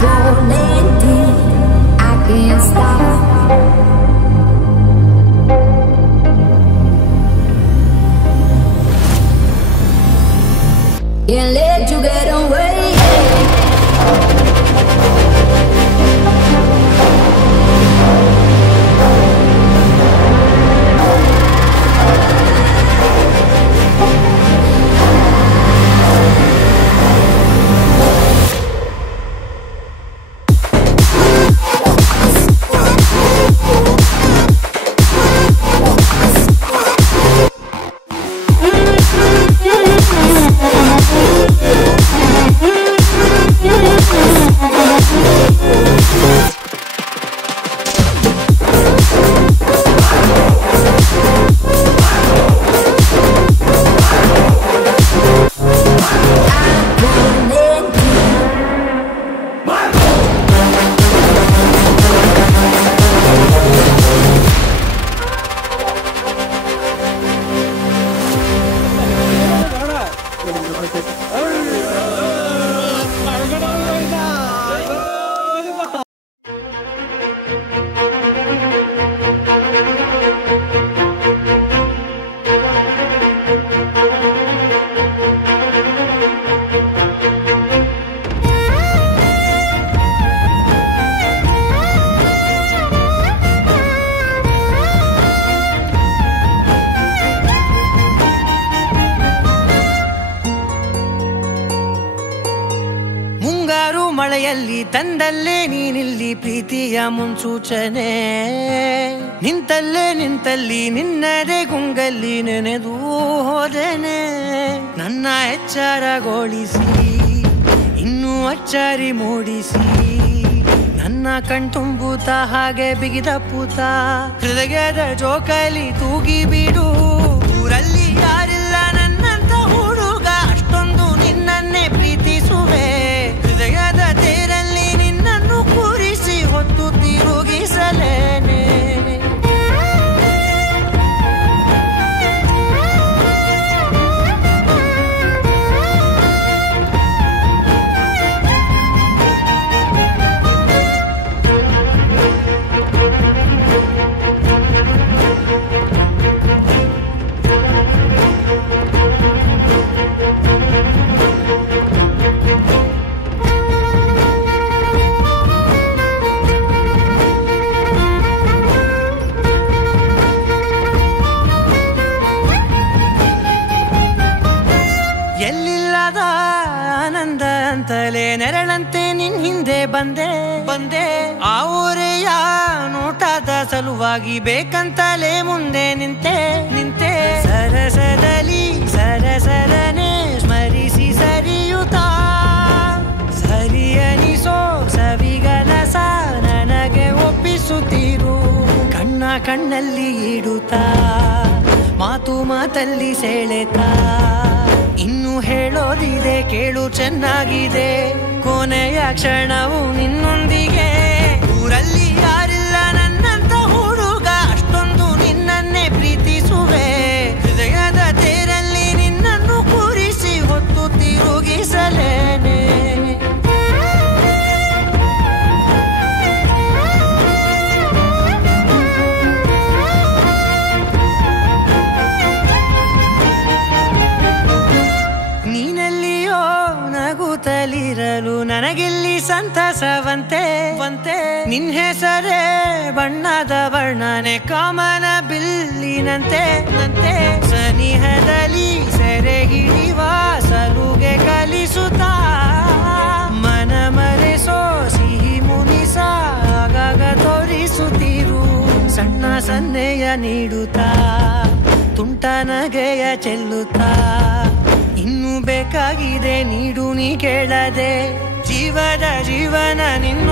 Can't let you get away. ಮಳೆಯಲ್ಲಿ ತಂದಲ್ಲೇ ನೀನಿಲ್ಲಿ ಪ್ರೀತಿಯ ಮುನ್ಸೂಚನೆ ನಿಂತಲ್ಲಿ ನಿನ್ನದೇ ಗುಂಗಲ್ಲಿ ನೆನೆದು ಹೋದೆನೆ ನನ್ನ ಎಚ್ಚರಗೊಳಿಸಿ ಇನ್ನೂ ಅಚ್ಚರಿ ಮೂಡಿಸಿ ನನ್ನ ಕಣ್ತುಂಬುತ್ತ ಹಾಗೆ ಬಿಗಿದ ಪೂತ ಹೃದಯದ ಜೋಕಾಲಿ ತೂಗಿ ಬಿಡು ಊರಲ್ಲಿ ಯಾರಿಲ್ಲ ನನ್ನಂತ ಹುಡುಗ ಅಷ್ಟೊಂದು ನಿನ್ನನ್ನೇ ಪ್ರೀತಿಸುವೆ ಹೃದಯದ ತೇರಲ್ಲಿ ನಿನ್ನನ್ನು ಕೂರಿಸಿ ಹೊತ್ತು ತಿರುಗಿಸಲೇನೆ ಎಲ್ಲಿಲ್ಲದ ಆನಂದ ಅಂತಲೇ ನೆರಳಂತೆ ನಿನ್ ಹಿಂದೆ ಬಂದೆ ಆ ಊರೆಯ ನೋಟದ ಸಲುವಾಗಿ ಬೇಕಂತಲೇ ಮುಂದೆ ನಿಂತೆ ಸರಸದಲ್ಲಿ ಸರಸರನೆ ಸ್ಮರಿಸಿ ಸರಿಯುತ್ತಾ ಸರಿಯನಿಸೋ ಸವಿಗನಸ ನನಗೆ ಒಪ್ಪಿಸುತ್ತೀರು ಕಣ್ಣಲ್ಲಿ ಇಡುತ್ತಾ ಮಾತಲ್ಲಿ ಸೆಳೆತಾ ಇನ್ನು ಹೇಳೋದಿದೆ ಕೇಳು ಚೆನ್ನಾಗಿದೆ ಕೊನೆಯ ಕ್ಷಣವು ನಿನ್ನೊಂದಿಗೆ ಊರಲ್ಲಿ ಯಾರಿಲ್ಲ ನನ್ನಂತ ಹುಡುಗ ಅಷ್ಟೊಂದು ನಿನ್ನನ್ನೇ ಪ್ರೀತಿಸುವೆ ಹೃದಯದ ತೇರಲ್ಲಿ ನಿನ್ನನ್ನು ಕೂರಿಸಿ ಹೊತ್ತು ತಿರುಗಿಸಲೇನೆ ನಗುತ್ತಲಿರಲು ನನಗಿಲ್ಲಿ ಸಂತಸವಂತೆ ನಿನ್ ಹೆಸರೇ ಬಣ್ಣದ ವರ್ಣನೆ ಕಾಮನ ಬಿಲ್ಲಿನಂತೆ ಸನಿಹದಲ್ಲಿ ಸೆರೆ ಹಿಡಿವ ಸಲುಗೆ ಕಲಿಸುತ್ತಾ ಮನ ಮರೆಸೋ ಸಿಹಿ ಮುನಿಸ ಆಗಾಗ ತೋರಿಸುತ್ತಿರು ಸಣ್ಣ ಸನ್ನೆಯ ನೀಡುತ್ತಾ ತುಂಟ ನಗೆಯ ಚೆಲ್ಲುತ್ತಾ ಇನ್ನು ಬೇಕಾಗಿದೆ ನೀಡು ನೀ ಕೇಳದೆ ಜೀವನ ನಿನ್ನ